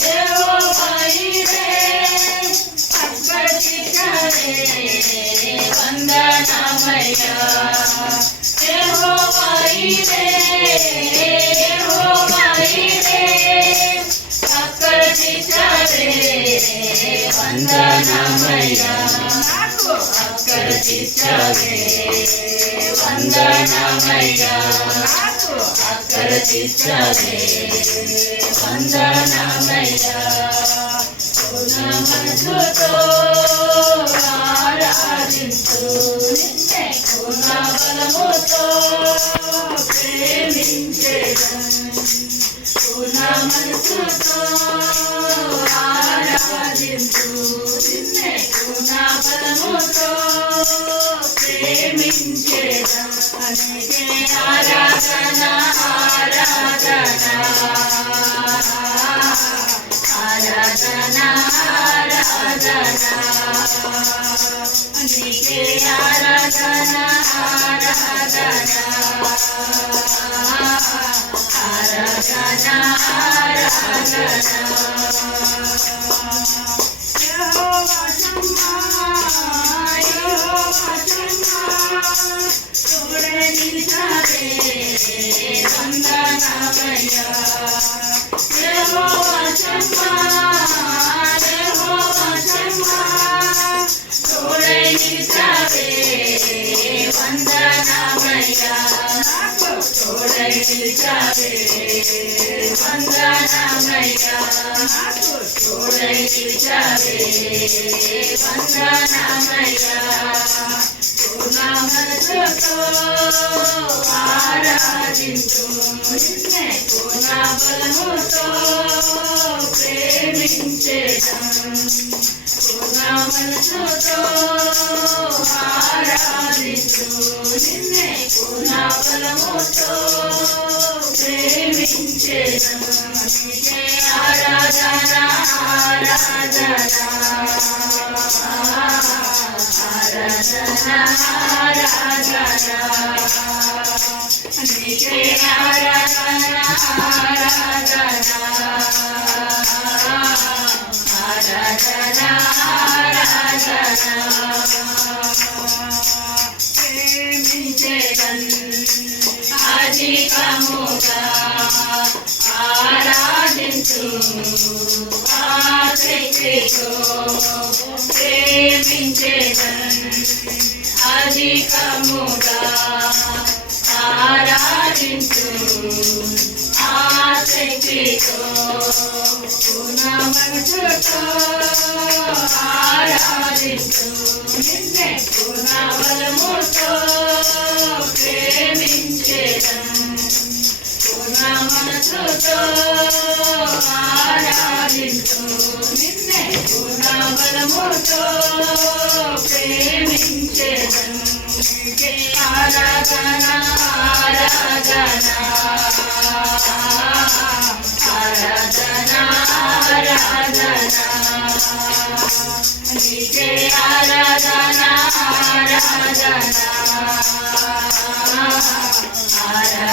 యెహోవా ఈరే అద్భుతమే వందనమయ్యా యెహోవా ఈరే అద్భుతమే వందనమయ్యా అక్కడిచ్చావే వందనమయ్యా అక్కడిచ్చావే వందనమయ్యా పూర్ణ మనసుతో ఆరాధించు నిన్నే పూర్ణ బలముతో ప్రేమించేదను పూర్ణ మనసుతో ఆరాధించు నిన్నే పూర్ణ బలముతో ప్రేమించేదను నీకే ఆరాధన ఆరాధన ఆరాధన ఆరాధన నీకే ఆరాధన ఆరాధన ఆరాధన ఆరాధన యెహోవా షమ్మా యెహోవా షమ్మా తోడే నిలిచావే వందనమయ్యా యెహోవా షమ్మా యెహోవా షమ్మా తోడే నిలిచావే వందనమయ్యా తోడే నిలిచావే వందనమయ్యా తోడే నిలిచావే వందనమయ్యా పూర్ణ మనసుతో ఆరాధించు నిన్నే పూర్ణ బలముతో ప్రేమించేదను పూర్ణ మనసుతో ఆరాధించు నిన్నే పూర్ణ బలముతో ప్రేమించేదను నీకే ఆరాధన ఆరాధన ఆరాధన నీకే ఆరాధన ఆరాధన ఆరాధన ఆరాధన ప్రేమించేదను అధికముగా ఆరాధించు ఆసక్తితో ప్రేమించేదను అధికముగా ఆరాధించు ఆసక్తితో పూర్ణ మనసుతో ఆరాధించు నిన్నే పూర్ణ బలముతో ప్రేమించేదను పూర్ణ మనసుతో ఆరాధించు నిన్నే పూర్ణ బలముతో ప్రేమించేదను నీకే ఆరాధన ఆరాధన ఆరాధన ఆరాధన నీకే ఆరాధన ఆరాధన ఆరాధన